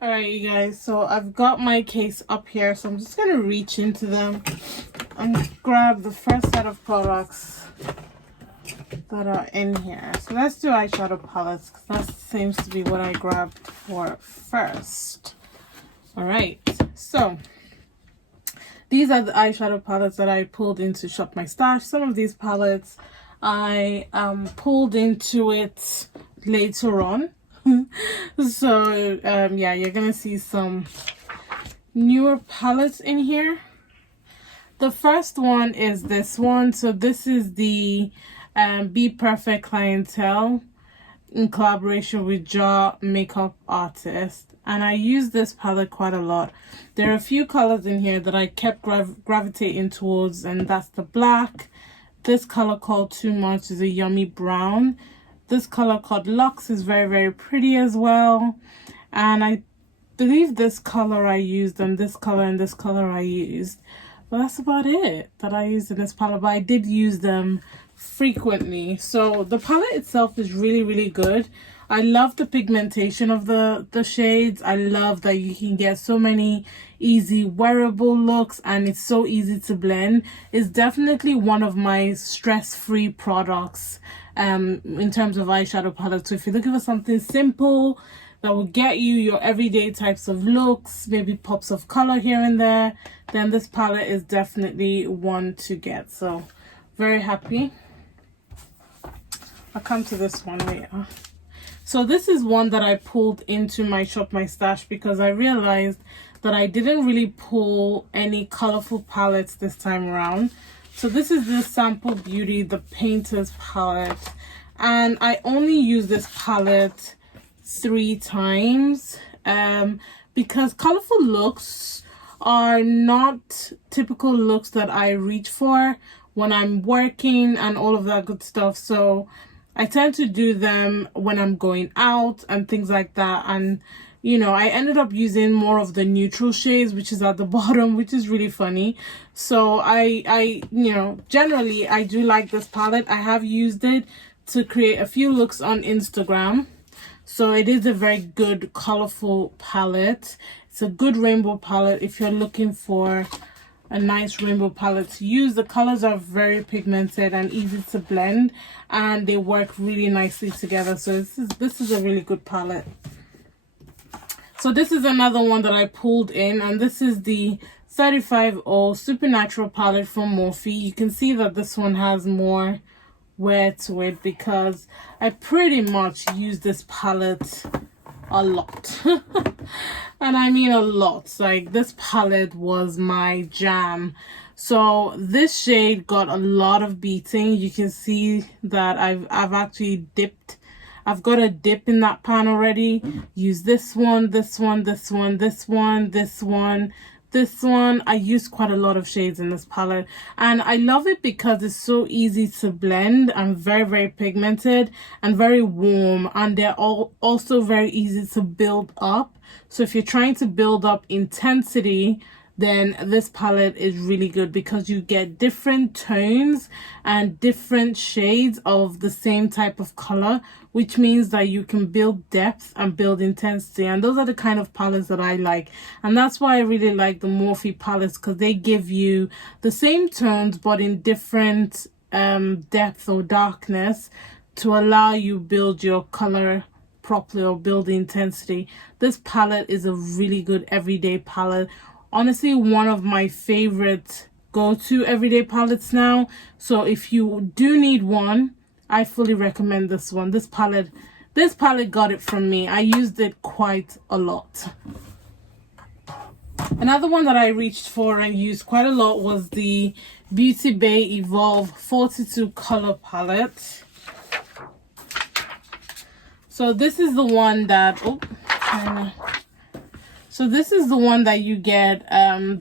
Alright, you guys, so I've got my case up here, so I'm just going to reach into them and grab the first set of products that are in here. So let's do eyeshadow palettes, because that seems to be what I grabbed for first. Alright, so these are the eyeshadow palettes that I pulled into Shop My Stash. Some of these palettes I pulled into it later on. So yeah, you're gonna see some newer palettes in here. The first one is this one. So this is the Be Perfect Clientele in collaboration with Jaw Makeup Artist, and I use this palette quite a lot. There are a few colors in here that I kept gravitating towards, and that's the black. This color called Too Much is a yummy brown. This color called Luxe is very, very pretty as well. And I believe this color I used, and this color I used. But that's about it that I used in this palette. But I did use them frequently. So the palette itself is really, really good. I love the pigmentation of the shades. I love that you can get so many easy wearable looks, and it's so easy to blend. It's definitely one of my stress-free products in terms of eyeshadow palettes. So if you're looking for something simple that will get you your everyday types of looks, maybe pops of color here and there, then this palette is definitely one to get. So very happy. I'll come to this one later. So this is one that I pulled into my Shop My Stash because I realized that I didn't really pull any colorful palettes this time around. So this is the Sample Beauty, the Painter's palette. And I only use this palette 3 times because colorful looks are not typical looks that I reach for when I'm working and all of that good stuff. So I tend to do them when I'm going out and things like that. And you know, I ended up using more of the neutral shades, which is at the bottom, which is really funny. So I you know, generally I do like this palette. I have used it to create a few looks on Instagram. So it is a very good colorful palette. It's a good rainbow palette if you're looking for a nice rainbow palette to use. The colors are very pigmented and easy to blend, and they work really nicely together. So this is a really good palette. So this is another one that I pulled in, and this is the 35O Supernatural palette from Morphe. You can see that this one has more wear to it because I pretty much use this palette a lot. And I mean a lot. Like, this palette was my jam. So this shade got a lot of beating. You can see that I've actually dipped. I've got a dip in that pan already. Use this one, this one, this one, this one, this one, this one. I use quite a lot of shades in this palette, and I love it because it's so easy to blend and very, very pigmented and very warm, and they're all also very easy to build up. So if you're trying to build up intensity, then this palette is really good because you get different tones and different shades of the same type of color, which means that you can build depth and build intensity. And those are the kind of palettes that I like. And that's why I really like the Morphe palettes, because they give you the same tones but in different depth or darkness to allow you build your color properly or build the intensity. This palette is a really good everyday palette. Honestly, one of my favorite go-to everyday palettes now. So if you do need one, I fully recommend this one. This palette got it from me. I used it quite a lot. Another one that I reached for and used quite a lot was the Beauty Bay Evolve 42 color palette. So this is the one that so this is the one that you get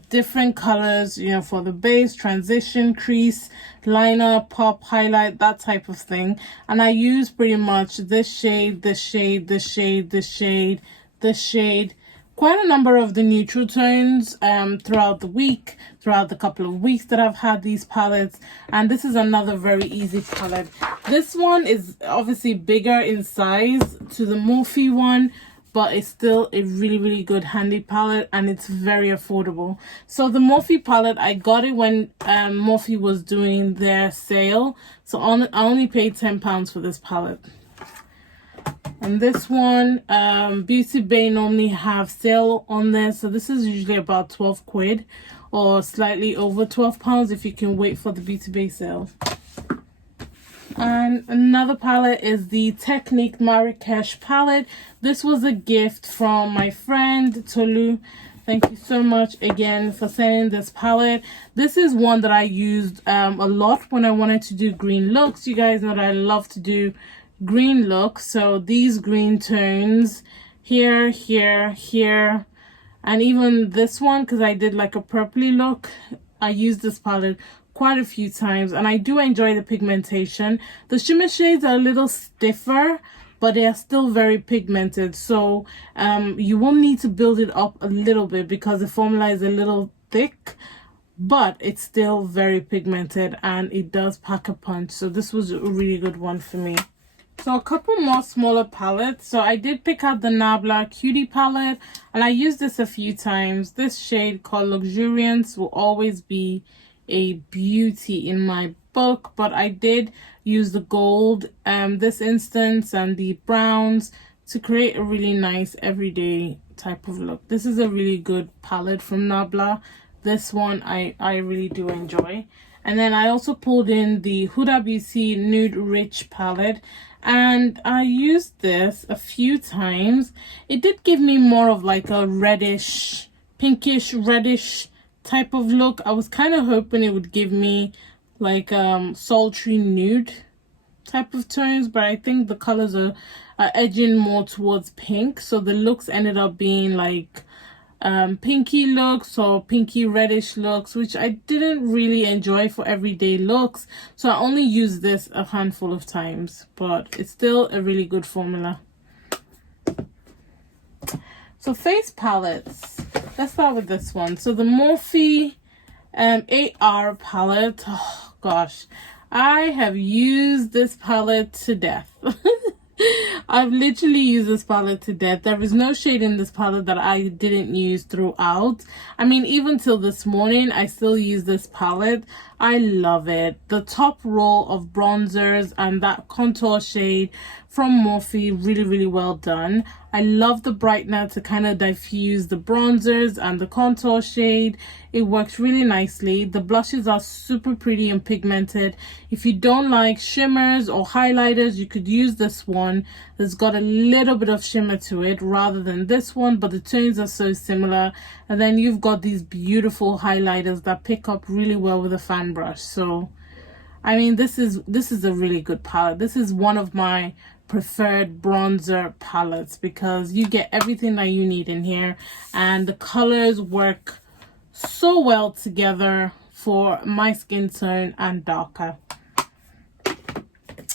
different colors, you know, for the base, transition, crease, liner, pop, highlight, that type of thing. And I use pretty much this shade, this shade, this shade, this shade, this shade, quite a number of the neutral tones throughout the week, throughout the couple of weeks that I've had these palettes. And this is another very easy palette. This one is obviously bigger in size to the Morphe one, but it's still a really good handy palette, and it's very affordable. So the Morphe palette, I got it when Morphe was doing their sale, so I only paid £10 for this palette. And this one, Beauty Bay normally have sale on there, so this is usually about 12 quid or slightly over £12 if you can wait for the Beauty Bay sale. And another palette is the Technique Marrakesh palette. This was a gift from my friend Tolu. Thank you so much again for sending this palette. This is one that I used a lot when I wanted to do green looks. You guys know that I love to do green looks. So these green tones here, here, here, and even this one, because I did like a purpley look, I used this palette quite a few times, and I do enjoy the pigmentation. The shimmer shades are a little stiffer, but they are still very pigmented, so you will need to build it up a little bit because the formula is a little thick, but it's still very pigmented and it does pack a punch. So this was a really good one for me. So a couple more smaller palettes. So I did pick out the Nabla Cutie palette, and I used this a few times. This shade called Luxuriance will always be a beauty in my book, but I did use the gold this instance and the browns to create a really nice everyday type of look. This is a really good palette from Nabla. This one I really do enjoy. And then I also pulled in the Huda Beauty Nude Rich palette, and I used this a few times. It did give me more of like a reddish, pinkish reddish type of look. I was kind of hoping it would give me like sultry nude type of tones, but I think the colors are edging more towards pink, so the looks ended up being like pinky looks or pinky reddish looks, which I didn't really enjoy for everyday looks, so I only used this a handful of times, but it's still a really good formula. So face palettes, let's start with this one. So the Morphe 8R palette, oh gosh, I have used this palette to death. I've literally used this palette to death. There is no shade in this palette that I didn't use throughout. I mean, even till this morning, I still use this palette. I love it. The top row of bronzers and that contour shade from Morphe, really well done. I love the brightener to kind of diffuse the bronzers and the contour shade. It works really nicely. The blushes are super pretty and pigmented. If you don't like shimmers or highlighters, you could use this one. It's got a little bit of shimmer to it rather than this one, but the tones are so similar. And then you've got these beautiful highlighters that pick up really well with a fan brush. So I mean, this is a really good palette. This is one of my preferred bronzer palettes because you get everything that you need in here, and the colors work so well together for my skin tone and darker.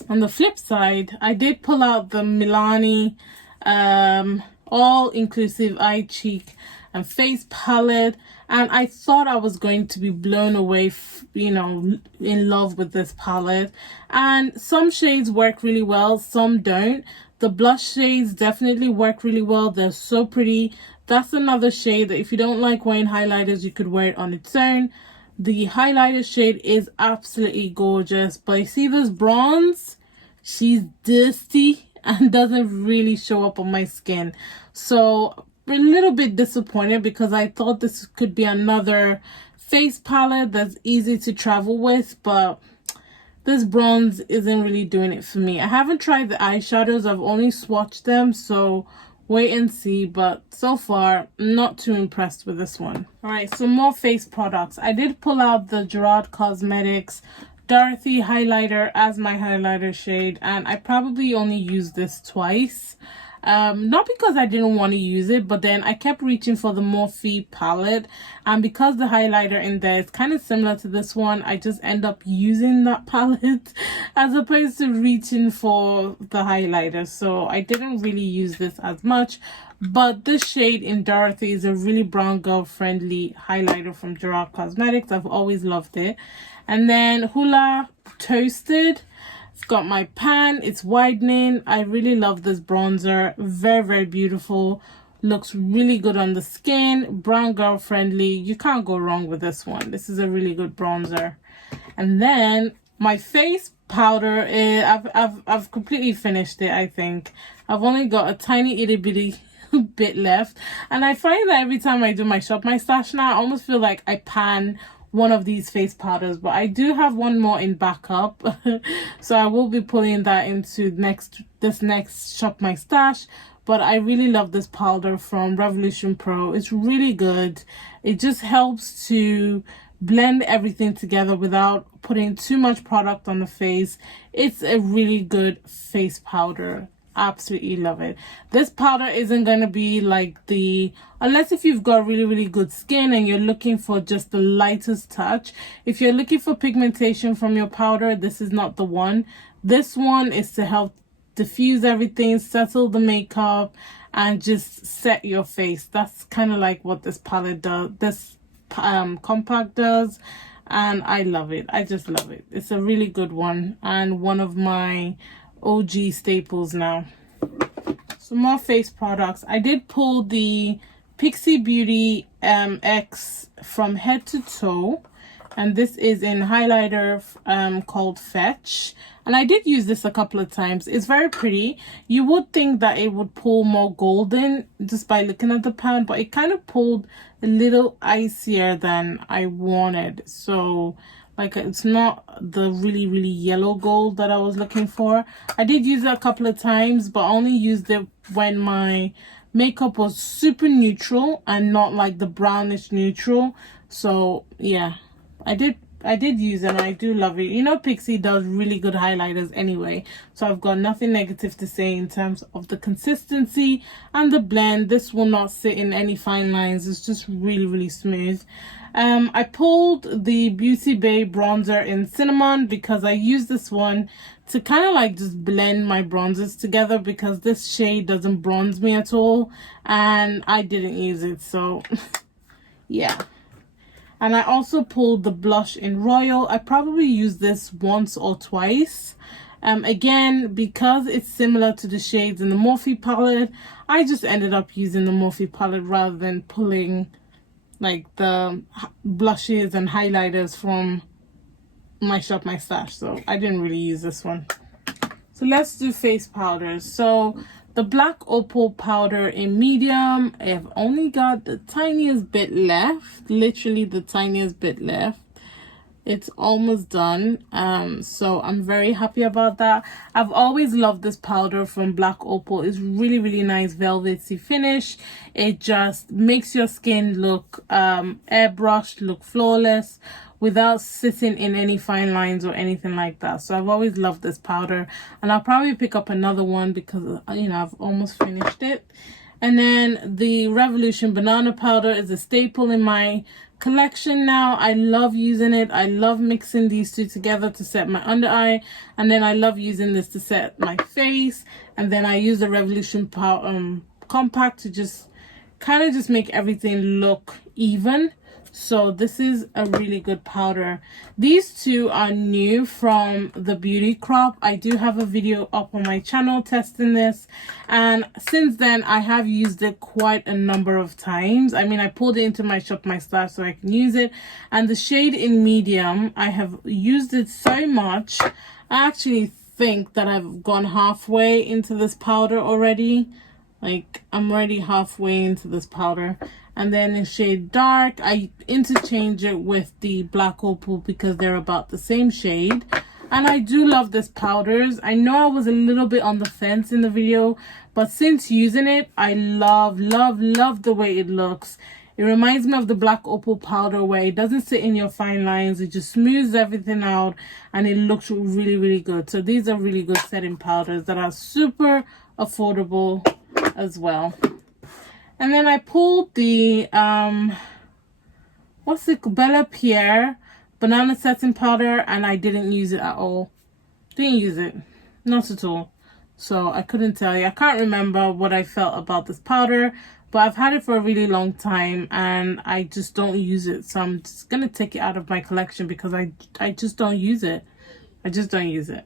On the flip side, I did pull out the Milani all-inclusive eye, cheek and face palette, and I thought I was going to be blown away, in love with this palette. And some shades work really well, some don't. The blush shades definitely work really well. They're so pretty. That's another shade that if you don't like wearing highlighters, you could wear it on its own. The highlighter shade is absolutely gorgeous, but you see this bronze? She's dusty and doesn't really show up on my skin. So a little bit disappointed because I thought this could be another face palette that's easy to travel with, but this bronze isn't really doing it for me. I haven't tried the eyeshadows. I've only swatched them, so wait and see, but so far not too impressed with this one. All right, so more face products. I did pull out the Gerard Cosmetics Dorothy highlighter as my highlighter shade, and I probably only used this twice. Not because I didn't want to use it, but then I kept reaching for the Morphe palette, and because the highlighter in there is kind of similar to this one, I just end up using that palette as opposed to reaching for the highlighter. So I didn't really use this as much, but this shade in Dorothy is a really brown girl friendly highlighter from Gerard Cosmetics. I've always loved it. And then Hoola Toasted. It's got my pan, it's widening. I really love this bronzer. Very, very beautiful. Looks really good on the skin. Brown girl friendly. You can't go wrong with this one. This is a really good bronzer. And then my face powder, I've completely finished it, I think. I've only got a tiny itty bitty bit left. And I find that every time I do my Shop My Stash now, I almost feel like I pan one of these face powders, but I do have one more in backup. So I will be pulling that into this next Shop My Stash. But I really love this powder from Revolution Pro. It's really good. It just helps to blend everything together without putting too much product on the face. It's a really good face powder. Absolutely love it. This powder isn't going to be like unless if you've got really, really good skin and you're looking for just the lightest touch. If you're looking for pigmentation from your powder, this is not the one. This one is to help diffuse everything, settle the makeup, and just set your face. That's kind of like what this palette does, this compact does, and I love it. I just love it. It's a really good one and one of my OG staples now. Some more face products. I did pull the Pixie Beauty X from Head to Toe, and this is in highlighter called Fetch, and I did use this a couple of times. It's very pretty. You would think that it would pull more golden just by looking at the pan, but it kind of pulled a little icier than I wanted. So like, it's not the really, really yellow gold that I was looking for. I did use it a couple of times, but only used it when my makeup was super neutral and not like the brownish neutral. So yeah, I did use it and I do love it. You know, Pixie does really good highlighters anyway, so I've got nothing negative to say in terms of the consistency and the blend. This will not sit in any fine lines. It's just really, really smooth. I pulled the Beauty Bay bronzer in Cinnamon because I use this one to kind of like just blend my bronzers together, because this shade doesn't bronze me at all and I didn't use it, so yeah. And I also pulled the blush in Royal. I probably used this once or twice. Again, because it's similar to the shades in the Morphe palette, I just ended up using the Morphe palette rather than pulling like the blushes and highlighters from my Shop My Stash. So I didn't really use this one. So let's do face powders. So the Black Opal powder in medium, I've only got the tiniest bit left, literally the tiniest bit left. It's almost done, so I'm very happy about that. I've always loved this powder from Black Opal. It's really, really nice velvety finish. It just makes your skin look airbrushed, look flawless, without sitting in any fine lines or anything like that. So I've always loved this powder, and I'll probably pick up another one because, you know, I've almost finished it. And then the Revolution Banana powder is a staple in my collection now. I love using it. I love mixing these two together to set my under eye, and then I love using this to set my face. And then I use the Revolution compact to just kind of just make everything look even. So this is a really good powder. These two are new from the Beauty Crop. I do have a video up on my channel testing this, and since then I have used it quite a number of times. I mean, I pulled it into my Shop My Stash so I can use it, and the shade in medium, I have used it so much. I actually think that I've gone halfway into this powder already. Like, I'm already halfway into this powder. And then in shade dark, I interchange it with the Black Opal because they're about the same shade. And I do love this powders. I know I was a little bit on the fence in the video, but since using it, I love the way it looks. It reminds me of the Black Opal powder, where it doesn't sit in your fine lines. It just smooths everything out and it looks really, really good. So these are really good setting powders that are super affordable as well. And then I pulled the what's it, Bella Pierre banana setting powder, and I didn't use it at all. Didn't use it, not at all. So I couldn't tell you. I can't remember what I felt about this powder, but I've had it for a really long time and I just don't use it. So I'm just gonna take it out of my collection because I just don't use it. I just don't use it.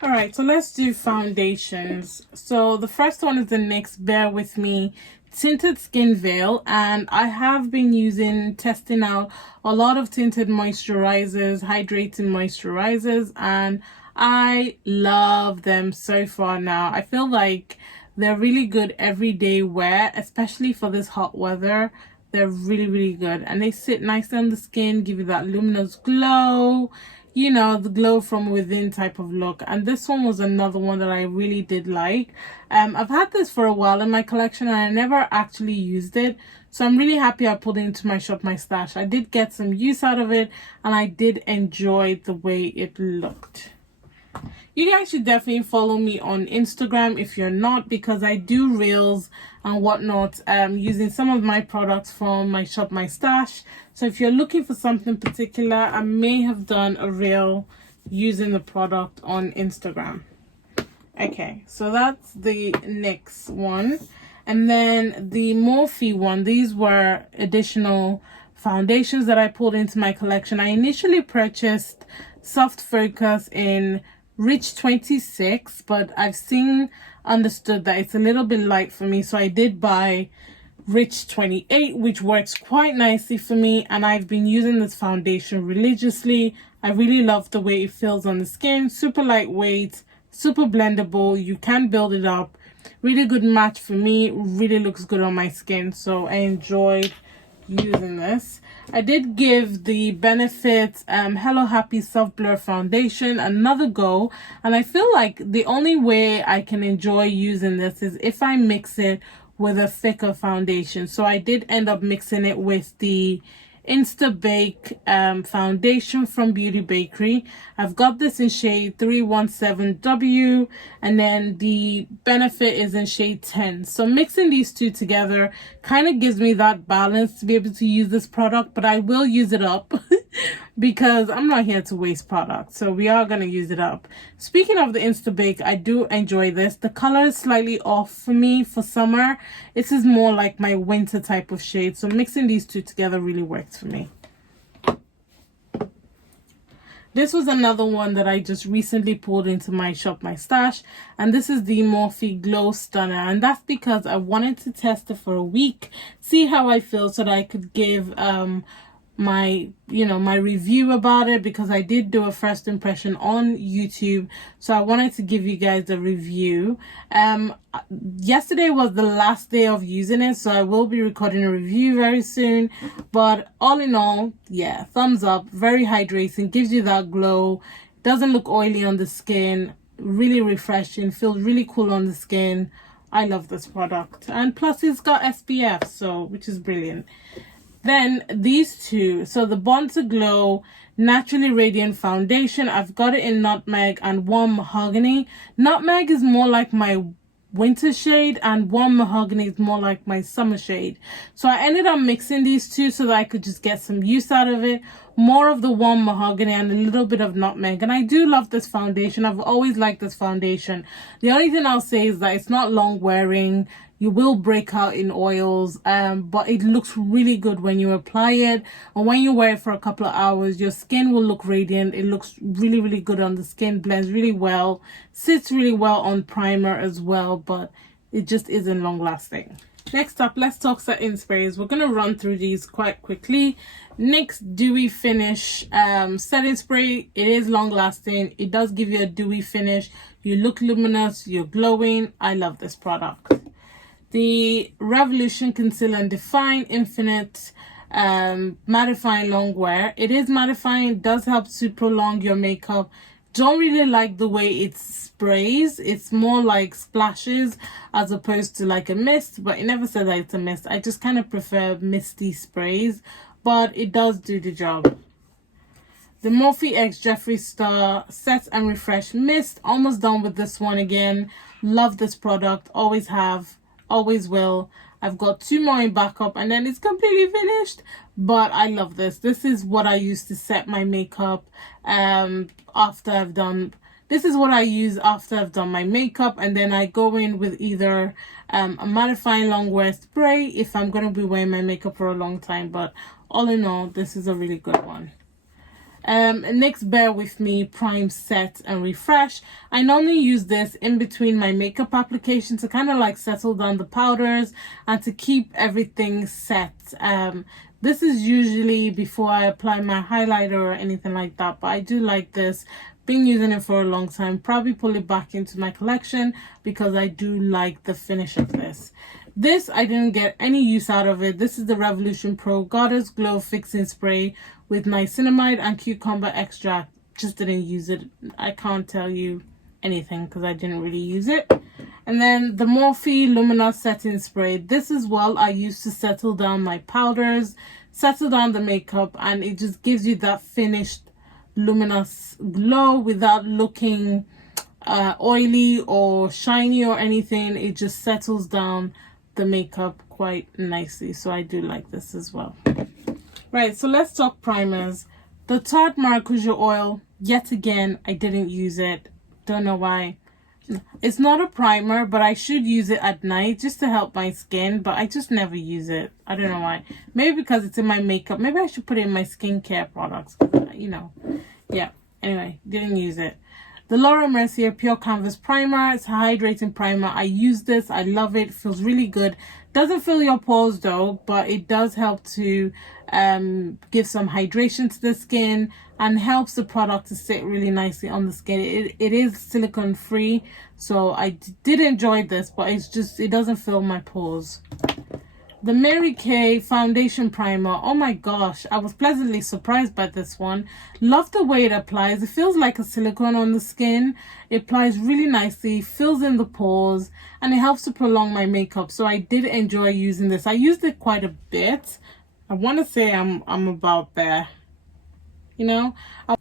All right, so let's do foundations. So the first one is the NYX Bear With Me Tinted Skin Veil, and I have been testing out a lot of tinted moisturizers, hydrating moisturizers, and I love them so far now. I feel like they're really good everyday wear, especially for this hot weather. They're really good, and they sit nicely on the skin, give you that luminous glow, you know, the glow from within type of look. And this one was another one that I really did like. I've had this for a while in my collection and I never actually used it, so I'm really happy I pulled it into my Shop My Stash. I did get some use out of it and I did enjoy the way it looked. You guys should definitely follow me on Instagram if you're not, because I do reels and whatnot using some of my products from my Shop My Stash. So if you're looking for something particular, I may have done a reel using the product on Instagram. Okay, so that's the NYX one. And then the Morphe one, these were additional foundations that I pulled into my collection. I initially purchased Soft Focus in Rich 26, but I've understood that it's a little bit light for me, so I did buy Rich 28, which works quite nicely for me, and I've been using this foundation religiously. I really love the way it feels on the skin. Super lightweight, super blendable. You can build it up. Really good match for me. Really looks good on my skin, so I enjoyed using this. I did give the Benefit Hello Happy Soft Blur Foundation another go, and I feel like the only way I can enjoy using this is if I mix it with a thicker foundation. So I did end up mixing it with the Insta Bake foundation from Beauty Bakery. I've got this in shade 317W, and then the Benefit is in shade 10. So mixing these two together kind of gives me that balance to be able to use this product, but I will use it up because I'm not here to waste product, so we are going to use it up. Speaking of the Insta Bake, I do enjoy this. The color is slightly off for me for summer. This is more like my winter type of shade, so mixing these two together really works for me. This was another one that I just recently pulled into my Shop My Stash, and this is the Morphe Glow Stunner, and that's because I wanted to test it for a week, see how I feel, so that I could give my review about it, because I did do a first impression on YouTube, so I wanted to give you guys a review. Yesterday was the last day of using it, so I will be recording a review very soon. But all in all, yeah, thumbs up. Very hydrating, gives you that glow, doesn't look oily on the skin, really refreshing, feels really cool on the skin. I love this product, and plus it's got SPF, so which is brilliant. Then these two, so the Born to Glow Naturally Radiant Foundation, I've got it in Nutmeg and Warm Mahogany. Nutmeg is more like my winter shade and Warm Mahogany is more like my summer shade. So I ended up mixing these two so that I could just get some use out of it. More of the Warm Mahogany and a little bit of Nutmeg. And I do love this foundation. I've always liked this foundation. The only thing I'll say is that it's not long wearing. You will break out in oils, but it looks really good when you apply it, and when you wear it for a couple of hours, your skin will look radiant. It looks really good on the skin, blends really well, sits really well on primer as well, but it just isn't long lasting. Next up, let's talk setting sprays. We're going to run through these quite quickly. NYX Dewy Finish setting spray. It is long lasting. It does give you a dewy finish. You look luminous, you're glowing. I love this product. The Revolution Conceal and Define Infinite Mattifying Long Wear. It is mattifying, does help to prolong your makeup. Don't really like the way it sprays. It's more like splashes as opposed to like a mist, but it never said that it's a mist. I just kind of prefer misty sprays, but it does do the job. The Morphe X Jeffree Star Set and Refresh Mist. Almost done with this one again. Love this product. Always have. Always will. I've got two more in backup and then it's completely finished, but I love this. This is what I use to set my makeup after I've done. This is what I use after I've done my makeup, and then I go in with either a mattifying long wear spray if I'm going to be wearing my makeup for a long time. But all in all, this is a really good one. NYX Bear With Me Prime Set and Refresh. I normally use this in between my makeup application to kind of like settle down the powders and to keep everything set. This is usually before I apply my highlighter or anything like that, but I do like this. Been using it for a long time. Probably pull it back into my collection because I do like the finish of this. This, I didn't get any use out of it. This is the Revolution Pro Goddess Glow Fixing Spray with niacinamide and cucumber extract. Just didn't use it. I can't tell you anything because I didn't really use it. And then the Morphe Luminous Setting Spray. This as well I use to settle down my powders, settle down the makeup, and it just gives you that finished luminous glow without looking oily or shiny or anything. It just settles down the makeup quite nicely, so I do like this as well. Right, so let's talk primers. The Tarte Maracuja Oil, yet again, I didn't use it. Don't know why. It's not a primer, but I should use it at night just to help my skin, but I just never use it. I don't know why. Maybe because it's in my makeup. Maybe I should put it in my skincare products, you know. Yeah, anyway, didn't use it. The Laura Mercier Pure Canvas Primer. It's a hydrating primer. I use this. I love it. It feels really good. Doesn't fill your pores though, but it does help to give some hydration to the skin and helps the product to sit really nicely on the skin. It is silicone free, so I did enjoy this, but it's just, it doesn't fill my pores. The Mary Kay Foundation Primer. Oh my gosh, I was pleasantly surprised by this one. Love the way it applies. It feels like a silicone on the skin. It applies really nicely, fills in the pores, and it helps to prolong my makeup. So I did enjoy using this. I used it quite a bit. I want to say I'm about there. You know,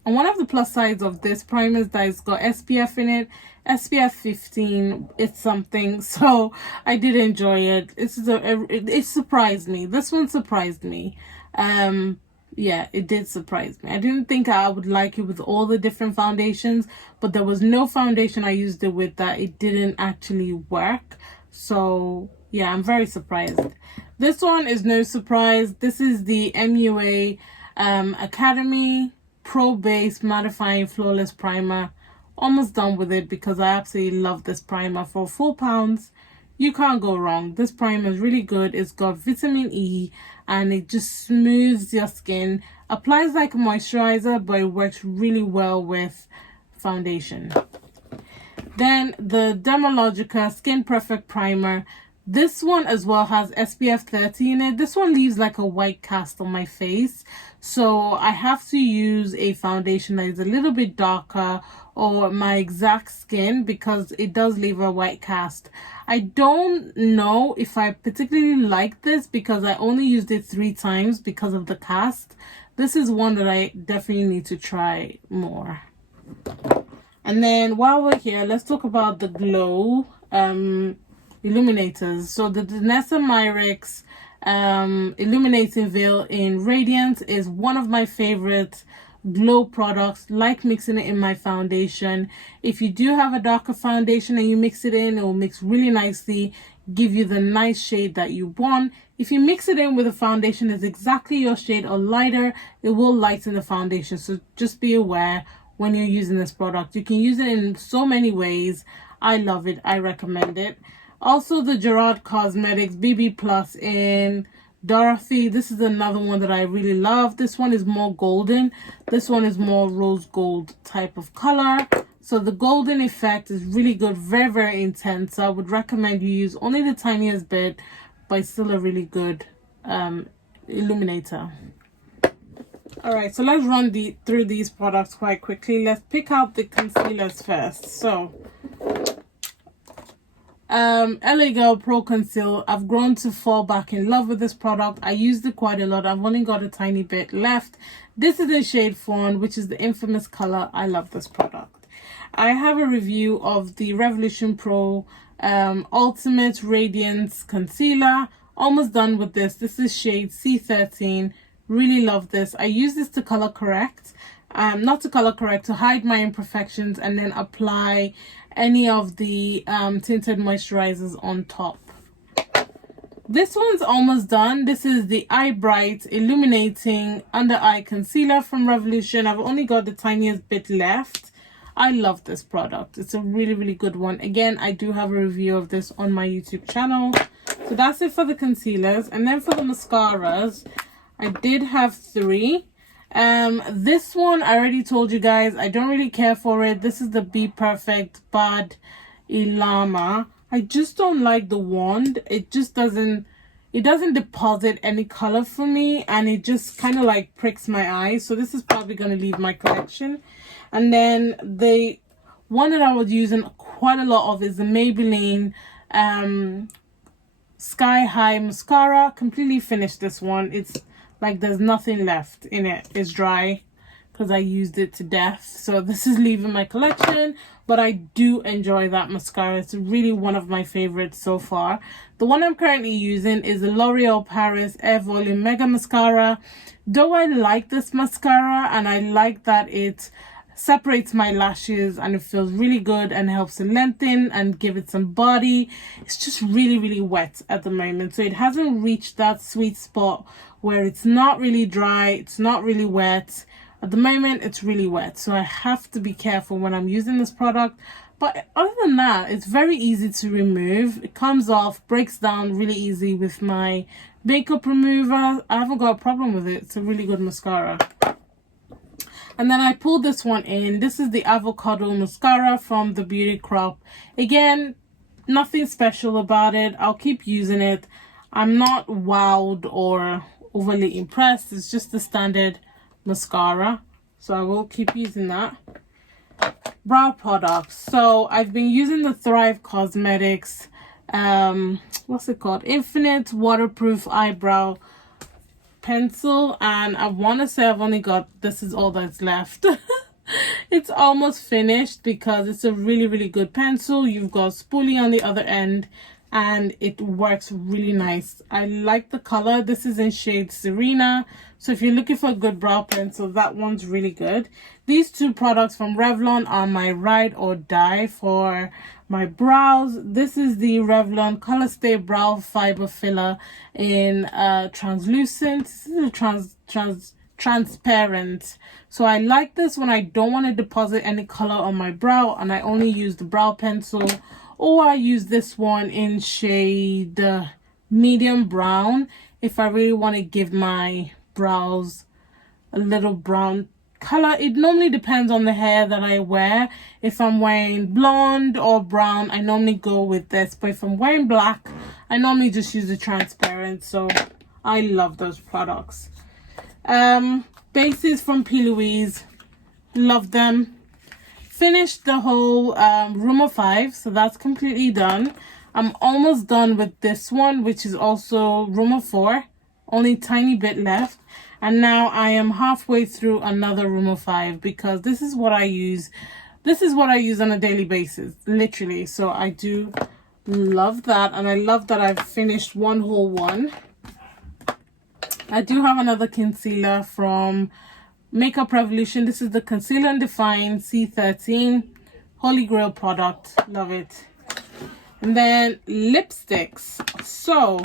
and one of the plus sides of this primer is that it's got SPF in it. SPF 15, it's something, so I did enjoy it. It surprised me. This one surprised me. Yeah, it did surprise me. I didn't think I would like it with all the different foundations, but there was no foundation I used it with that it didn't actually work. So yeah, I'm very surprised. This one is no surprise. This is the MUA Academy Pro Base Mattifying Flawless Primer. Almost done with it because I absolutely love this primer. For £4, you can't go wrong. This primer is really good. It's got vitamin E and it just smooths your skin. Applies like a moisturizer, but it works really well with foundation. Then the Dermalogica Skin Perfect Primer. This one as well has SPF 30 in it. This one leaves like a white cast on my face. So I have to use a foundation that is a little bit darker or my exact skin because it does leave a white cast. I don't know if I particularly like this because I only used it 3 times because of the cast. This is one that I definitely need to try more. And then while we're here, let's talk about the Glow Illuminators. So the Danessa Myricks Illuminating Veil in Radiance is one of my favorite glow products. Like mixing it in my foundation. If you do have a darker foundation and you mix it in, it will mix really nicely, give you the nice shade that you want. If you mix it in with a foundation that's exactly your shade or lighter, it will lighten the foundation. So just be aware when you're using this product. You can use it in so many ways. I love it. I recommend it. Also the Gerard Cosmetics BB Plus in Dorothy. This is another one that I really love. This one is more golden. This one is more rose gold type of color. So the golden effect is really good. Very, very intense. So I would recommend you use only the tiniest bit, but it's still a really good illuminator. Alright, so let's run through these products quite quickly. Let's pick out the concealers first. So LA Girl Pro Conceal. I've grown to fall back in love with this product. I used it quite a lot. I've only got a tiny bit left. This is in shade Fawn, which is the infamous color. I love this product. I have a review of the Revolution Pro Ultimate Radiance Concealer. Almost done with this. This is shade C13. Really love this. I use this to color correct. Not to color correct, to hide my imperfections and then apply any of the tinted moisturizers on top. This one's almost done. This is the Eye Bright Illuminating Under Eye Concealer from Revolution. I've only got the tiniest bit left. I love this product. It's a really, really good one. Again, I do have a review of this on my YouTube channel. So that's it for the concealers. And then for the mascaras, I did have 3. This one, I already told you guys, I don't really care for it. This is the Be Perfect Bad Ilama. I just don't like the wand. It just doesn't deposit any color for me, and it just kind of like pricks my eyes. So this is probably going to leave my collection. And then the one that I was using quite a lot of is the Maybelline Sky High Mascara. Completely finished this one. It's like there's nothing left in it. It's dry because I used it to death. So this is leaving my collection, but I do enjoy that mascara. It's really one of my favorites so far. The one I'm currently using is the L'Oreal Paris Air Volume Mega Mascara. Though I like this mascara and I like that it separates my lashes and it feels really good and helps to lengthen and give it some body, it's just really, really wet at the moment. So it hasn't reached that sweet spot where it's not really dry, it's not really wet. At the moment, it's really wet, so I have to be careful when I'm using this product. But other than that, it's very easy to remove. It comes off, breaks down really easy with my makeup remover. I haven't got a problem with it. It's a really good mascara. And then I pulled this one in. This is the Avocado Mascara from the Beauty Crop. Again, nothing special about it. I'll keep using it. I'm not wowed or overly impressed. It's just the standard mascara, so I will keep using that. Brow products. So I've been using the Thrive Cosmetics what's it called, Infinite Waterproof Eyebrow Pencil, and I want to say I've only got, this is all that's left. It's almost finished because it's a really, really good pencil. You've got spoolie on the other end and it works really nice. I like the color. This is in shade Serena. So if you're looking for a good brow pencil, that one's really good. These 2 products from Revlon are my ride or die for my brows. This is the Revlon Color Stay Brow Fiber Filler in translucent. This is transparent. So I like this when I don't want to deposit any color on my brow and I only use the brow pencil. Or I use this one in shade medium brown if I really want to give my brows a little brown color. It normally depends on the hair that I wear. If I'm wearing blonde or brown, I normally go with this. But if I'm wearing black, I normally just use the transparent. So I love those products. Bases from P. Louise. Love them. Finished the whole room of 5, so that's completely done. I'm almost done with this one, which is also room of 4, only a tiny bit left. And now I am halfway through another room of 5 because this is what I use. This is what I use on a daily basis, literally. So I do love that, and I love that I've finished one whole one. I do have another concealer from Makeup Revolution. This is the Concealer and Define C13 Holy Grail product. Love it. And then lipsticks. So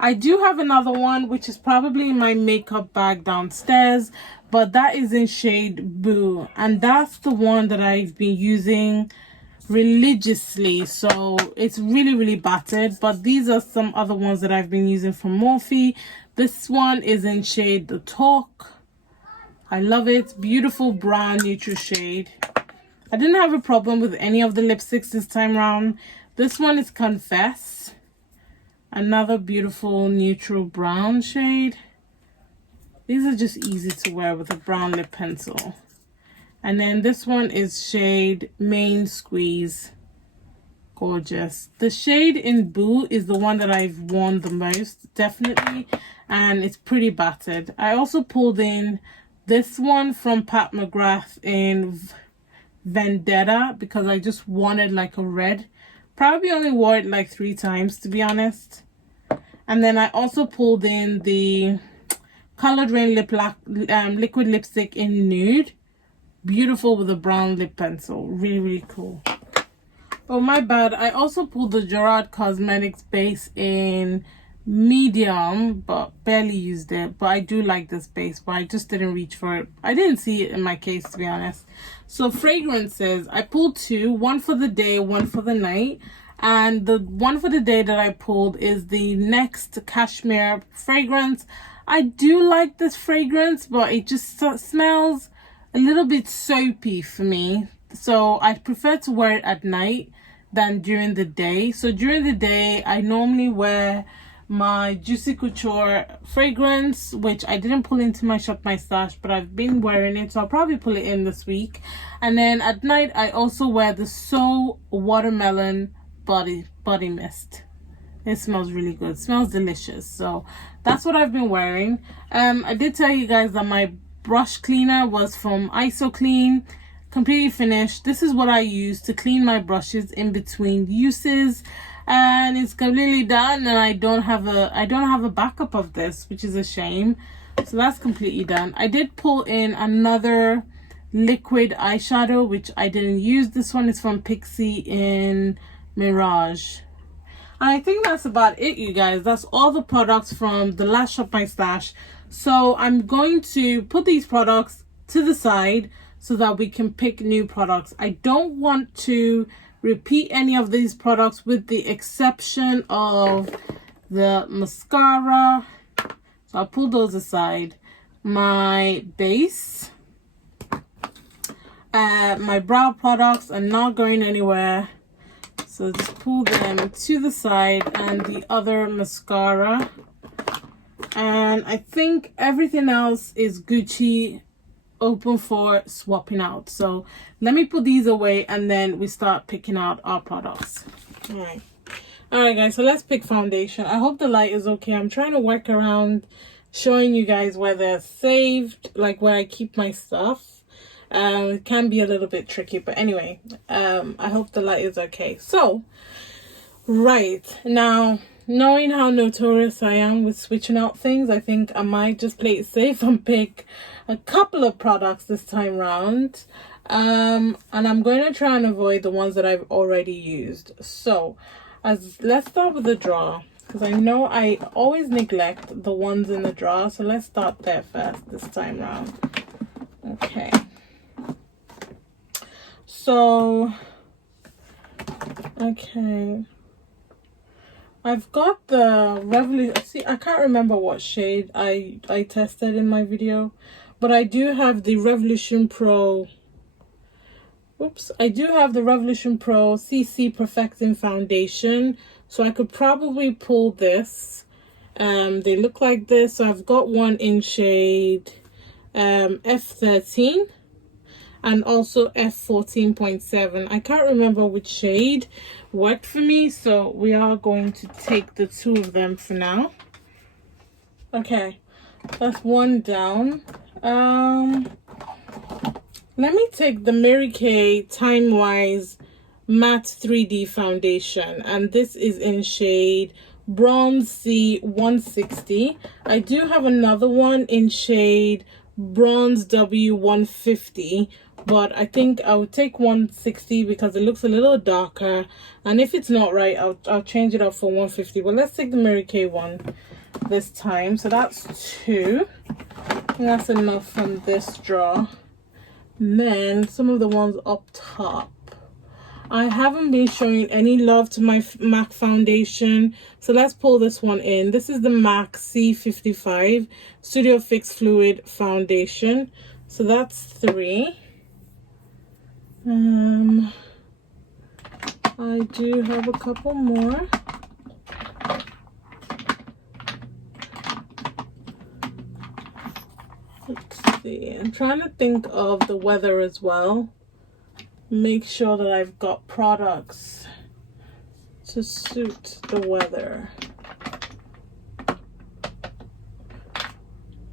I do have another one, which is probably in my makeup bag downstairs, but that is in shade Boo, and that's the one that I've been using religiously. So it's really, really battered, but these are some other ones that I've been using from Morphe. This one is in shade The Talk. I love it. Beautiful brown neutral shade. I didn't have a problem with any of the lipsticks this time around. This one is Confess. Another beautiful neutral brown shade. These are just easy to wear with a brown lip pencil. And then this one is shade Main Squeeze. Gorgeous. The shade in Boo is the one that I've worn the most, definitely. And it's pretty battered. I also pulled in this one from Pat McGrath in Vendetta because I just wanted like a red. Probably only wore it like 3 times, to be honest. And then I also pulled in the Colored Rain liquid lipstick in Nude. Beautiful with a brown lip pencil. Really, really cool. Oh, my bad. I also pulled the Gerard Cosmetics base in medium, but barely used it. But I do like this base, but I just didn't reach for it. I didn't see it in my case, to be honest. So fragrances, I pulled two, one for the day, one for the night. And the one for the day that I pulled is the Next Cashmere fragrance. I do like this fragrance, but it just smells a little bit soapy for me. So I prefer to wear it at night than during the day. So during the day, I normally wear my Juicy Couture fragrance, which I didn't pull into my Shop My Stash, but I've been wearing it, so I'll probably pull it in this week. And then at night, I also wear the So Watermelon body mist. It smells really good. It smells delicious. So that's what I've been wearing. I did tell you guys that my brush cleaner was from IsoClean, completely finished. This is what I use to clean my brushes in between uses, and it's completely done. And I don't have a backup of this, which is a shame. So that's completely done. I did pull in another liquid eyeshadow, which I didn't use. This one is from Pixie in Mirage. I think that's about it, you guys. That's all the products from the last Shop My Stash. So I'm going to put these products to the side so that we can pick new products. I don't want to repeat any of these products with the exception of the mascara. So I'll pull those aside. My base, my brow products are not going anywhere. So just pull them to the side, and the other mascara. And I think everything else is Gucci, open for swapping out. So let me put these away and then we start picking out our products. All right guys, so let's pick foundation. I hope the light is okay. I'm trying to work around showing you guys where they're saved, like where I keep my stuff. It can be a little bit tricky, but anyway, I hope the light is okay. So right now, knowing how notorious I am with switching out things, I think I might just play it safe and pick a couple of products this time round. And I'm going to try and avoid the ones that I've already used. So let's start with the drawer, because I know I always neglect the ones in the drawer. So let's start there first this time round. Okay. So, okay, I've got the Revolution. See, I can't remember what shade I tested in my video, but I do have the Revolution Pro. Oops, I do have the Revolution Pro CC Perfecting Foundation, so I could probably pull this. They look like this. So I've got one in shade F13. And also F14.7. I can't remember which shade worked for me, so we are going to take the two of them for now. Okay, that's one down. Let me take the Mary Kay Time Wise Matte 3D Foundation, and this is in shade Bronze C 160. I do have another one in shade Bronze W 150, but I think I would take 160 because it looks a little darker, and if it's not right, I'll change it up for 150. But let's take the Mary Kay one this time. So that's two, and that's enough from this drawer. And then some of the ones up top, I haven't been showing any love to my MAC foundation, so let's pull this one in. This is the MAC C55 Studio Fix Fluid Foundation. So that's three. I do have a couple more. Let's see. I'm trying to think of the weather as well. Make sure that I've got products to suit the weather.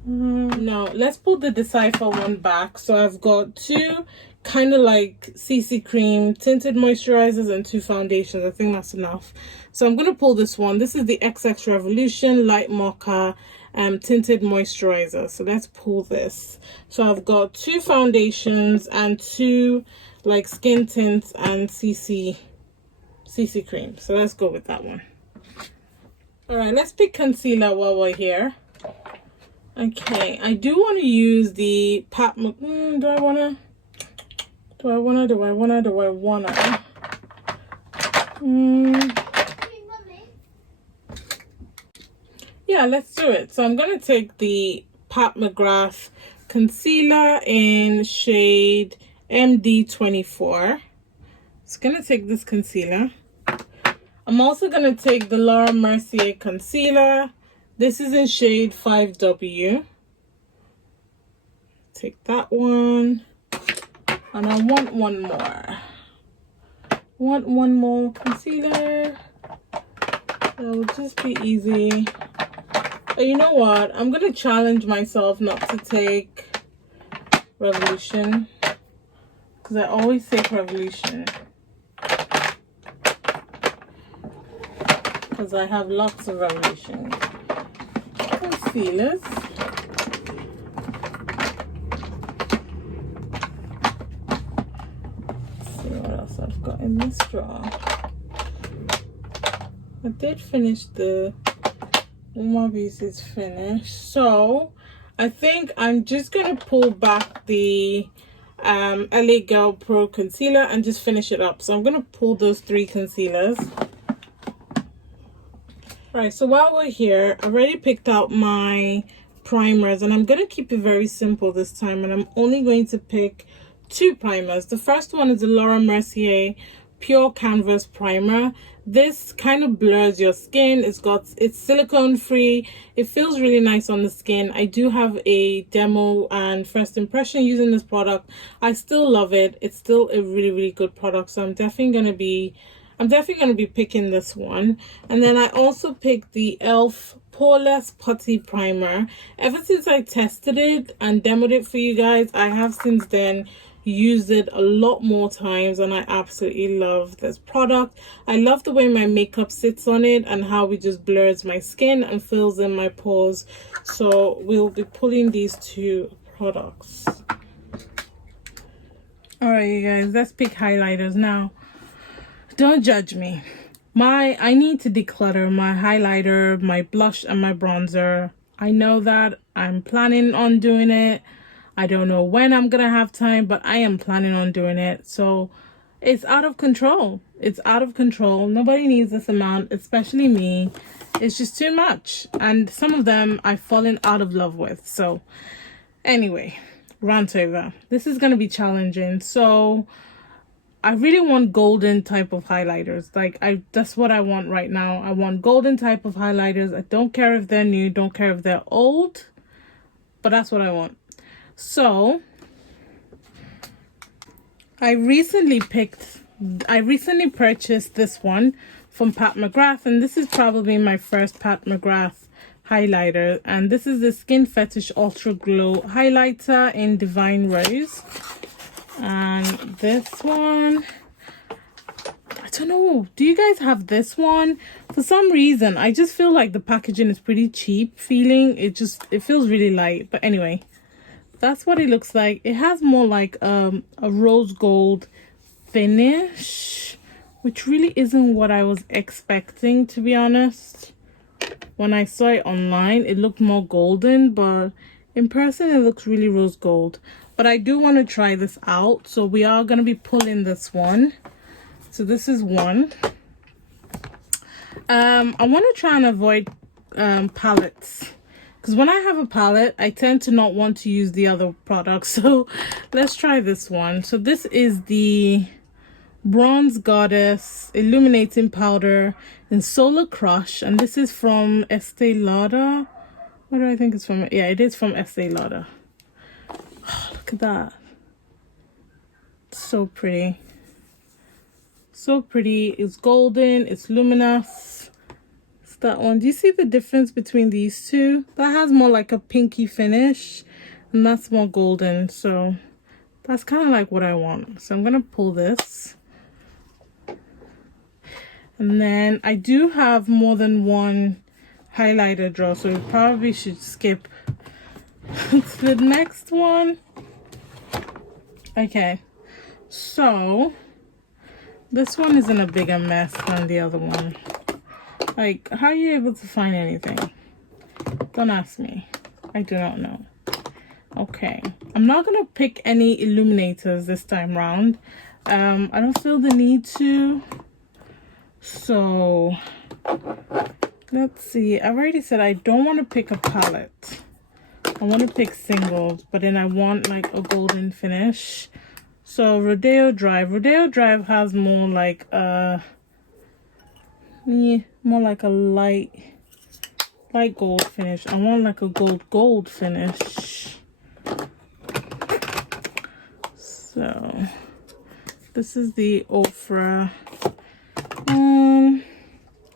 No, let's put the Decipher one back. So I've got two kind of like CC cream tinted moisturizers and two foundations. I think that's enough. So I'm going to pull this one. This is the XX Revolution Light Mocha tinted moisturizer. So let's pull this. So I've got two foundations and two like skin tints and CC cream. So let's go with that one. All right, let's pick concealer while we're here. Okay, I do want to use the Pat do I wanna? Yeah, let's do it. So I'm gonna take the Pat McGrath concealer in shade MD24. It's gonna take this concealer. I'm also gonna take the Laura Mercier concealer. This is in shade 5W. Take that one. And I want one more. One more concealer. That will just be easy. But you know what? I'm gonna challenge myself not to take Revolution, because I always take Revolution. Because I have lots of Revolution concealers. Let's see what else I've got in this drawer. I did finish the my piece is finished, so I think I'm just gonna pull back the LA Girl Pro concealer and just finish it up. So I'm gonna pull those 3 concealers. Right, so while we're here, I already picked out my primers, and I'm gonna keep it very simple this time, and I'm only going to pick 2 primers. The first one is the Laura Mercier Pure Canvas Primer. This kind of blurs your skin. It's silicone free. It feels really nice on the skin. I do have a demo and first impression using this product. I still love it. It's still a really good product, so I'm definitely gonna be picking this one. And then I also picked the e.l.f. Poreless Putty Primer. Ever since I tested it and demoed it for you guys, I have since then used it a lot more times, and I absolutely love this product. I love the way my makeup sits on it and how it just blurs my skin and fills in my pores. So we'll be pulling these 2 products. All right, you guys, let's pick highlighters now. Don't judge me. I need to declutter my highlighter, my blush, and my bronzer. I know that. I'm planning on doing it. I don't know when I'm gonna have time, but I am planning on doing it. So it's out of control. It's out of control. Nobody needs this amount, especially me. It's just too much. And some of them I've fallen out of love with. So anyway, rant over. This is gonna be challenging. So I really want golden type of highlighters. That's what I want right now. I want golden type of highlighters. I don't care if they're new, don't care if they're old, but that's what I want. So I recently purchased this one from Pat McGrath, and this is probably my first Pat McGrath highlighter, and this is the Skin Fetish Ultra Glow highlighter in Divine Rose. And this one, I don't know, do you guys have this one? For some reason I just feel like the packaging is pretty cheap feeling. It feels really light, but anyway, that's what it looks like. It has more like a rose gold finish, which really isn't what I was expecting, to be honest. When I saw it online, it looked more golden, but in person it looks really rose gold. But I do want to try this out, so we are going to be pulling this one. So this is one. I want to try and avoid palettes, because when I have a palette, I tend to not want to use the other products. So let's try this one. So this is the Bronze Goddess Illuminating Powder in Solar Crush, and this is from Estee Lauder. What do I think it's from? Yeah, it is from Estee Lauder. Oh, look at that. So pretty. So pretty. It's golden. It's luminous. It's that one. Do you see the difference between these two? That has more like a pinky finish, and that's more golden. So that's kind of like what I want. So I'm going to pull this. And then I do have more than one highlighter drawer, so we probably should skip to the next one. Okay, so this one is in a bigger mess than the other one. Like, how are you able to find anything? Don't ask me. I do not know. Okay, I'm not gonna pick any illuminators this time round. I don't feel the need to. So let's see. I've already said I don't want to pick a palette. I want to pick singles, but then I want like a golden finish. So Rodeo Drive has more like a light gold finish. I want like a gold finish. So this is the Ofra.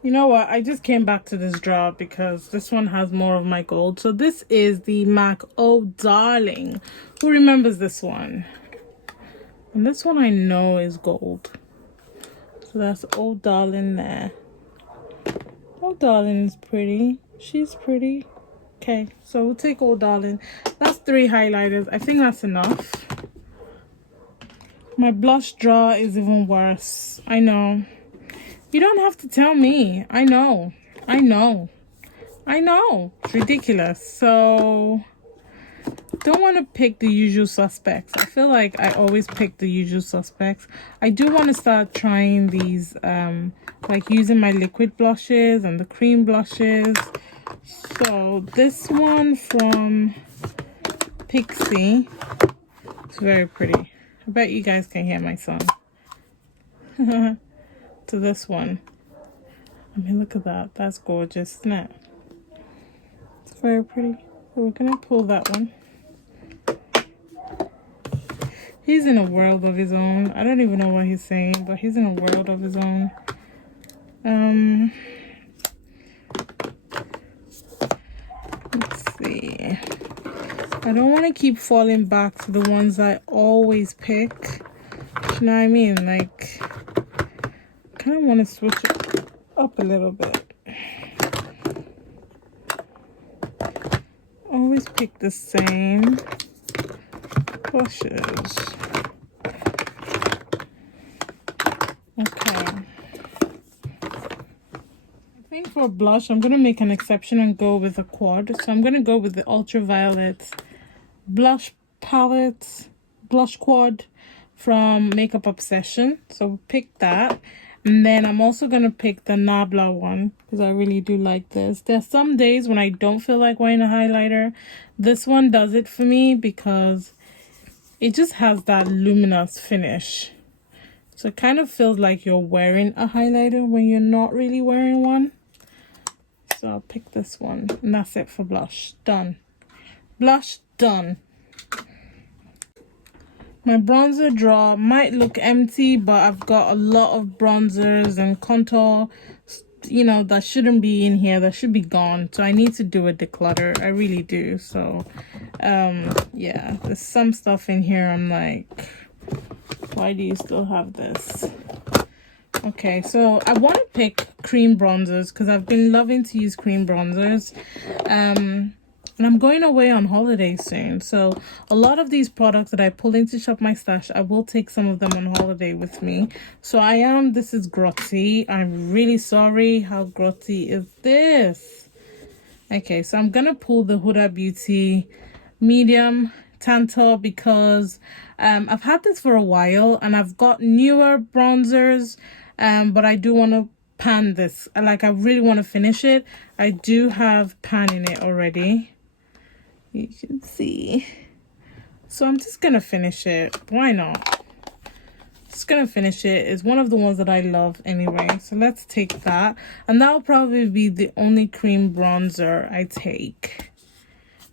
You know what? I just came back to this drawer because this one has more of my gold. So this is the MAC Oh Darling. Who remembers this one? And this one I know is gold. So that's Oh Darling there. Oh Darling is pretty. She's pretty. Okay, so we'll take Oh Darling. That's 3 highlighters. I think that's enough. My blush drawer is even worse. I know. You don't have to tell me. I know. It's ridiculous. So don't want to pick the usual suspects. I feel like I always pick the usual suspects. I do want to start trying these, like using my liquid blushes and the cream blushes. So this one from Pixie, it's very pretty. I bet you guys can hear my son. To this one. I mean, look at that. That's gorgeous, isn't it? It's very pretty. So we're gonna pull that one. He's in a world of his own. I don't even know what he's saying, but he's in a world of his own. Let's see. I don't want to keep falling back to the ones I always pick. You know what I mean? Like, I kind of want to switch it up a little bit. Always pick the same brushes. Okay. I think for blush, I'm going to make an exception and go with a quad. So I'm going to go with the Ultraviolet blush palette, blush quad from Makeup Obsession. So pick that. And then I'm also going to pick the Nabla one because I really do like this. There's some days when I don't feel like wearing a highlighter. This one does it for me because it just has that luminous finish. So it kind of feels like you're wearing a highlighter when you're not really wearing one. So I'll pick this one. And that's it for blush. Done. Blush, done. My bronzer drawer might look empty, but I've got a lot of bronzers and contour, you know, that shouldn't be in here. That should be gone. So I need to do a declutter. I really do. So, yeah, there's some stuff in here. I'm like, why do you still have this? Okay, so I want to pick cream bronzers because I've been loving to use cream bronzers. And I'm going away on holiday soon. So a lot of these products that I pull into Shop My Stash, I will take some of them on holiday with me. So this is grotty. I'm really sorry. How grotty is this? Okay, so I'm going to pull the Huda Beauty medium Tantor because I've had this for a while and I've got newer bronzers, but I do want to pan this. I really want to finish it. I do have pan in it already. You can see. So I'm just gonna finish it. Why not? Just gonna finish it. It's one of the ones that I love anyway. So let's take that. And that'll probably be the only cream bronzer I take.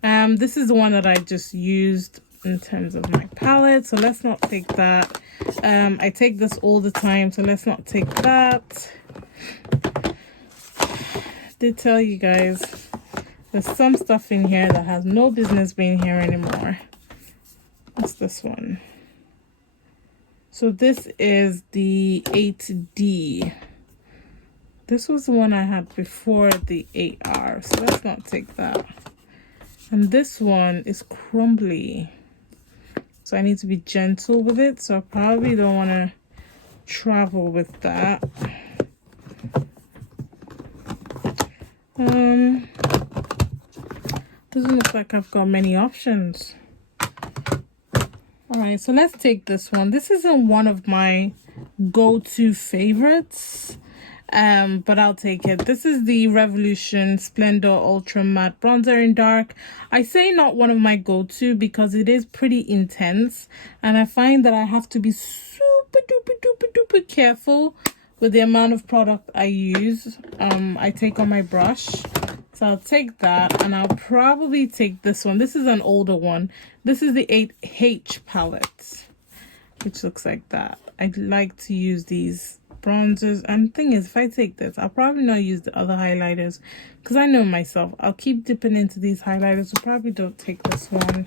This is the one that I just used in terms of my palette. So let's not take that. I take this all the time. So let's not take that. Did tell you guys. There's some stuff in here that has no business being here anymore. What's this one? So this is the 8D. This was the one I had before the 8R. So let's not take that. And this one is crumbly. So I need to be gentle with it. So I probably don't want to travel with that. Doesn't look like I've got many options. All right, so let's take this one. This isn't one of my go-to favorites, but I'll take it. This is the Revolution Splendor Ultra Matte Bronzer in Dark. I say not one of my go-to because it is pretty intense, and I find that I have to be super duper careful with the amount of product I use. I take on my brush. So I'll take that, and I'll probably take this one. This is an older one. This is the 8H palette, which looks like that. I like to use these bronzers, and the thing is, if I take this, I'll probably not use the other highlighters because I know myself. I'll keep dipping into these highlighters, so probably don't take this one.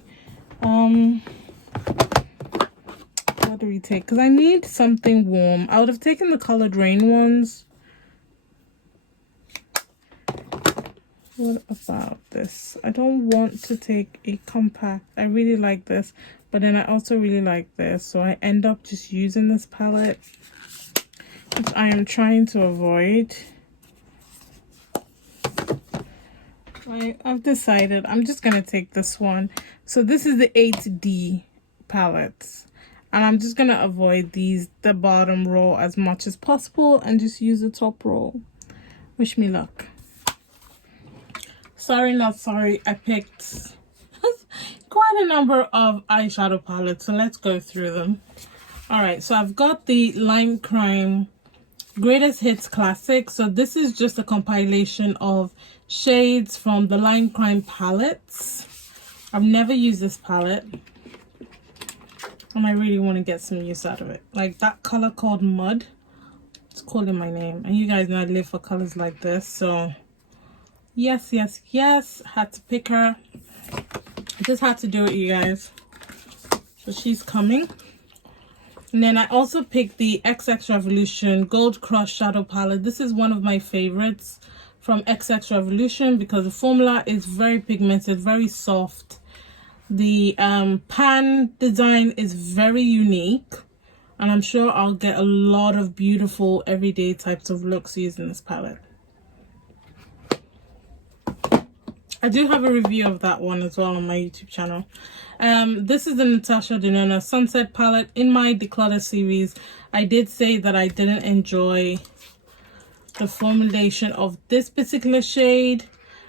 What do we take? Because I need something warm. I would have taken the Colored Rain ones. What about this? I don't want to take a compact. I really like this, but then I also really like this, so I end up just using this palette, which I am trying to avoid. I've decided I'm just gonna take this one. So this is the 8D palettes, and I'm just gonna avoid the bottom row as much as possible and just use the top row. Wish me luck. Sorry, not sorry, I picked quite a number of eyeshadow palettes, so let's go through them. All right, so I've got the Lime Crime Greatest Hits Classic. So this is just a compilation of shades from the Lime Crime palettes. I've never used this palette, and I really want to get some use out of it. Like that color called Mud, it's calling my name, and you guys know I live for colors like this, so yes, had to pick her. I just had to do it, you guys. So she's coming. And then I also picked the XX Revolution Gold Crush Shadow Palette. This is one of my favorites from XX Revolution because the formula is very pigmented, very soft. The pan design is very unique, and I'm sure I'll get a lot of beautiful everyday types of looks using this palette. I do have a review of that one as well on my YouTube channel. This is the Natasha Denona Sunset palette. In my Declutter series, I did say that I didn't enjoy the formulation of this particular shade,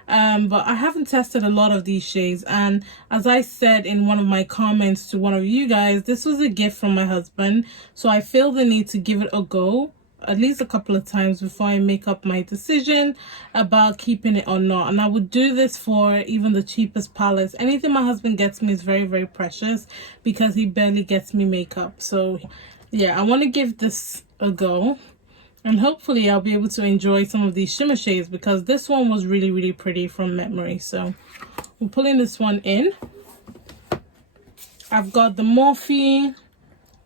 but I haven't tested a lot of these shades, and as I said in one of my comments to one of you guys, this was a gift from my husband, so I feel the need to give it a go at least a couple of times before I make up my decision about keeping it or not. And I would do this for even the cheapest palettes. Anything my husband gets me is very, very precious because he barely gets me makeup. So yeah, I want to give this a go, and hopefully I'll be able to enjoy some of these shimmer shades because this one was really, really pretty from memory. So I'm pulling this one in. I've got the Morphe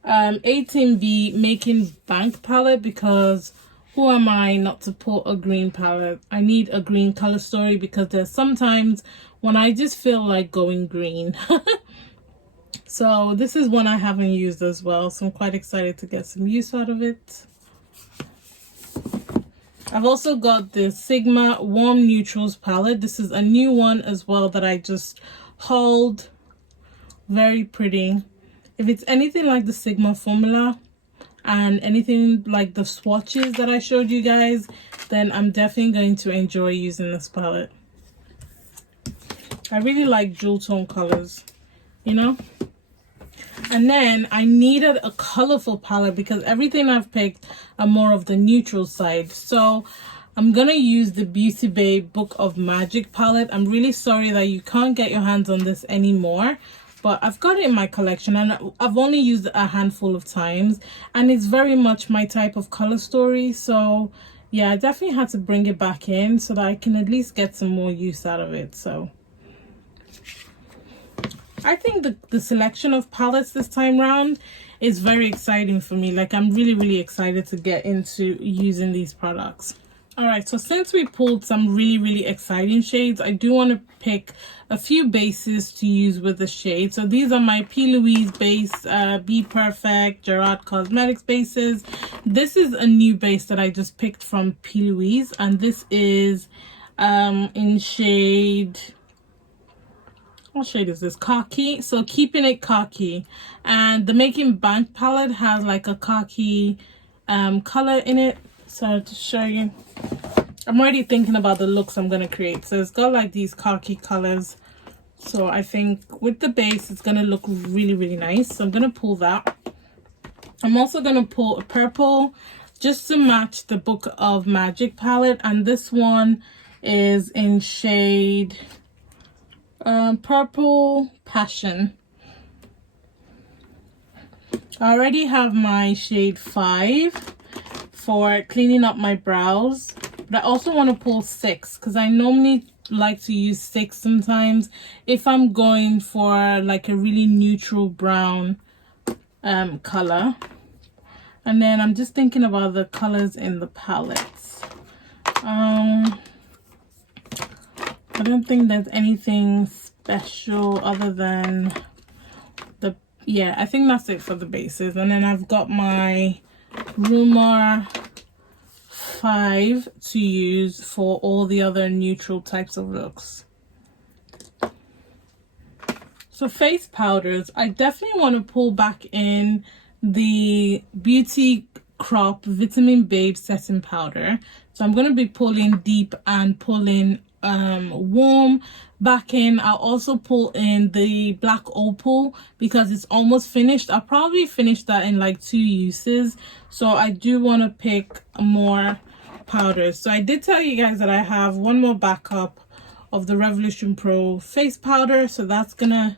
18B Making Bank palette because who am I not to pull a green palette? I need a green color story because there's sometimes when I just feel like going green. So this is one I haven't used as well, so I'm quite excited to get some use out of it. I've also got the Sigma Warm Neutrals palette. This is a new one as well that I just hauled. Very pretty. If it's anything like the Sigma formula and anything like the swatches that I showed you guys, then I'm definitely going to enjoy using this palette. I really like jewel tone colors, you know. And then I needed a colorful palette because everything I've picked are more of the neutral side. So I'm gonna use the Beauty Bay Book of Magic palette. I'm really sorry that you can't get your hands on this anymore, but I've got it in my collection and I've only used it a handful of times, and it's very much my type of color story. So yeah, I definitely had to bring it back in so that I can at least get some more use out of it. So I think the selection of palettes this time round is very exciting for me. Like, I'm really, really excited to get into using these products. All right, so since we pulled some really, really exciting shades, I do want to pick a few bases to use with the shade. So these are my P. Louise base, Be Perfect, Gerard Cosmetics bases. This is a new base that I just picked from P. Louise, and this is in shade, what shade is this? Khaki. So keeping it khaki. And the Making Bank palette has like a khaki color in it. So to show you, I'm already thinking about the looks I'm gonna create. So it's got like these khaki colors. So I think with the base, it's gonna look really, really nice. So I'm gonna pull that. I'm also gonna pull a purple just to match the Book of Magic palette. And this one is in shade Purple Passion. I already have my shade 5 for cleaning up my brows, but I also want to pull 6 because I normally like to use 6 sometimes if I'm going for like a really neutral brown color. And then I'm just thinking about the colors in the palettes. I don't think there's anything special other than the, yeah, I think that's it for the bases. And then I've got my Rumor 5 to use for all the other neutral types of looks. So face powders, I definitely want to pull back in the Beauty Crop Vitamin Babe Setting Powder. So I'm going to be pulling deep and pulling warm back in. I'll also pull in the Black Opal because it's almost finished. I'll probably finish that in like 2 uses. So I do want to pick more powders. So I did tell you guys that I have one more backup of the Revolution Pro face powder. So that's gonna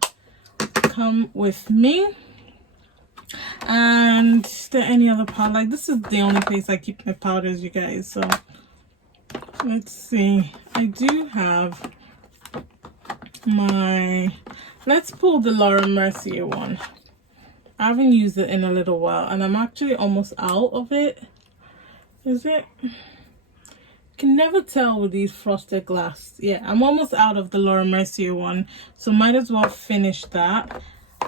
come with me. And is there any other powder? Like, this is the only place I keep my powders, you guys. So let's see. I do have my, let's pull the Laura Mercier one. I haven't used it in a little while and I'm actually almost out of it. Is it? Can never tell with these frosted glass. Yeah, I'm almost out of the Laura Mercier one, so might as well finish that.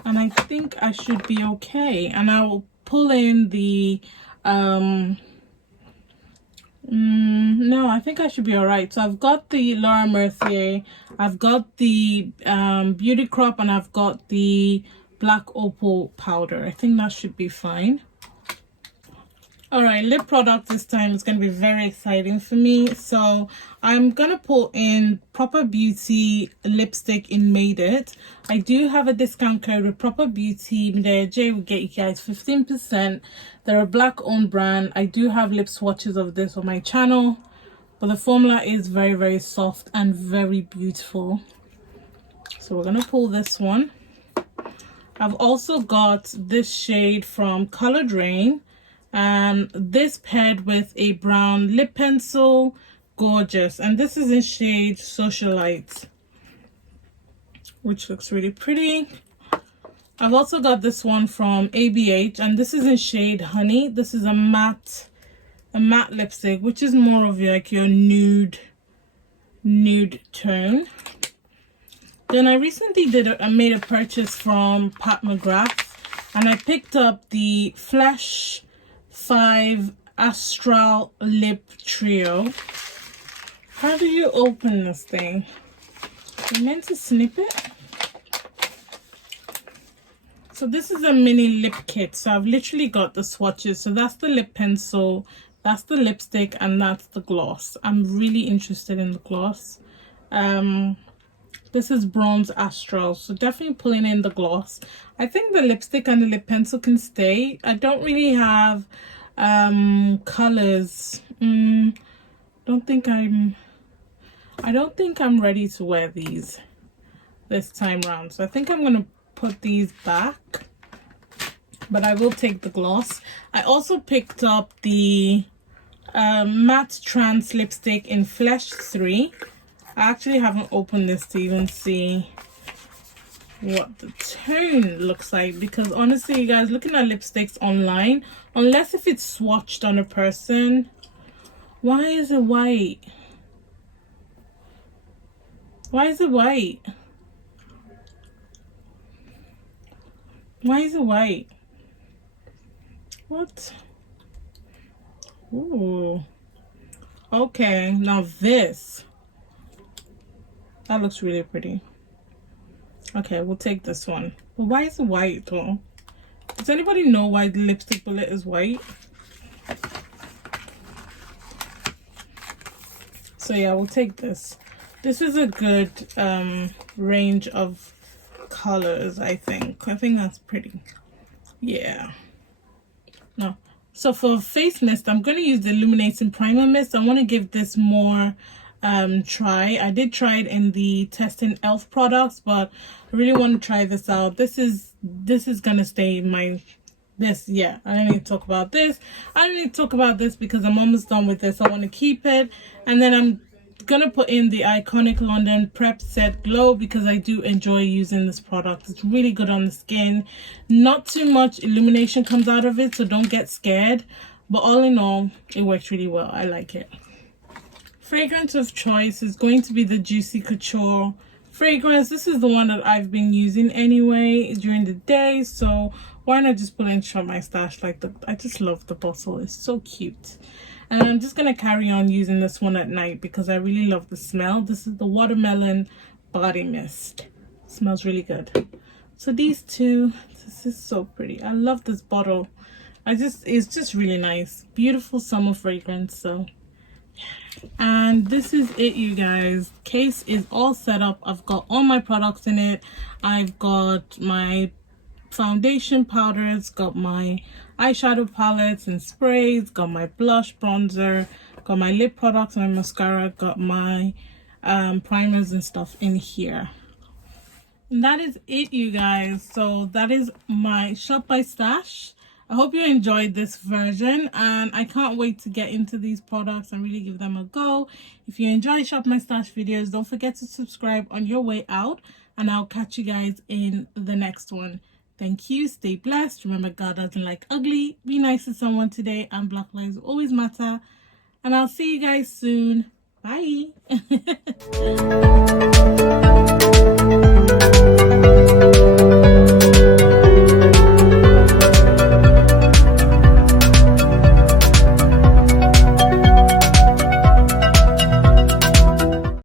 And I think I should be okay. And I will pull in the no, I think I should be all right. So I've got the Laura Mercier, I've got the Beauty Crop, and I've got the Black Opal powder. I think that should be fine. All right, lip product this time is going to be very exciting for me. So I'm going to pull in Proper Beauty lipstick in Made It. I do have a discount code with Proper Beauty. The J will get you guys 15%. They're a black owned brand. I do have lip swatches of this on my channel, but the formula is very, very soft and very beautiful. So we're going to pull this one. I've also got this shade from Color Drain. And this paired with a brown lip pencil, gorgeous. And this is in shade Socialite, which looks really pretty. I've also got this one from ABH, and this is in shade Honey. This is a matte lipstick, which is more of like your nude tone. Then I recently made a purchase from Pat McGrath, and I picked up the Flash 5 Astral Lip Trio. How do you open this thing? You're meant to snip it. So this is a mini lip kit. So I've literally got the swatches. So that's the lip pencil, that's the lipstick, and that's the gloss. I'm really interested in the gloss. This is Bronze Astral, so definitely pulling in the gloss. I think the lipstick and the lip pencil can stay. I don't really have colors. I don't think I'm ready to wear these this time around. So I think I'm gonna put these back, but I will take the gloss. I also picked up the matte trans lipstick in Flesh 3. I actually haven't opened this to even see what the tone looks like, because honestly, you guys, looking at lipsticks online, unless if it's swatched on a person, why is it white? Why is it white? Why is it white? What? Ooh. Okay, now this. That looks really pretty. Okay, we'll take this one. But why is it white though? Does anybody know why the lipstick bullet is white? So yeah, we'll take this. This is a good range of colors, I think. I think that's pretty. Yeah. No. So for face mist, I'm going to use the illuminating primer mist. I want to give this more try. I did try it in the testing e.l.f. products, but I really want to try this out. This is going to stay in my yeah, I don't need to talk about this. I don't need to talk about this because I'm almost done with this. I want to keep it, and then I'm gonna put in the iconic London Prep Set Glow because I do enjoy using this product. It's really good on the skin. Not too much illumination comes out of it, so don't get scared, but all in all, it works really well. I like it. Fragrance of choice is going to be the Juicy Couture fragrance. This is the one that I've been using anyway during the day, so why not just put in Shop My Stash? Like, I just love the bottle. It's so cute. And I'm just going to carry on using this one at night because I really love the smell. This is the Watermelon Body Mist. It smells really good. So these two, this is so pretty. I love this bottle. It's just really nice. Beautiful summer fragrance. So, and this is it, you guys. Case is all set up. I've got all my products in it. I've got my foundation powders, got my eyeshadow palettes and sprays, got my blush, bronzer, got my lip products, my mascara, got my primers and stuff in here. And that is it, you guys. So that is my Shop by Stash. I hope you enjoyed this version, and I can't wait to get into these products and really give them a go. If you enjoy Shop My Stash videos, don't forget to subscribe on your way out, and I'll catch you guys in the next one. Thank you. Stay blessed. Remember, God doesn't like ugly. Be nice to someone today, and Black lives always matter. And I'll see you guys soon. Bye.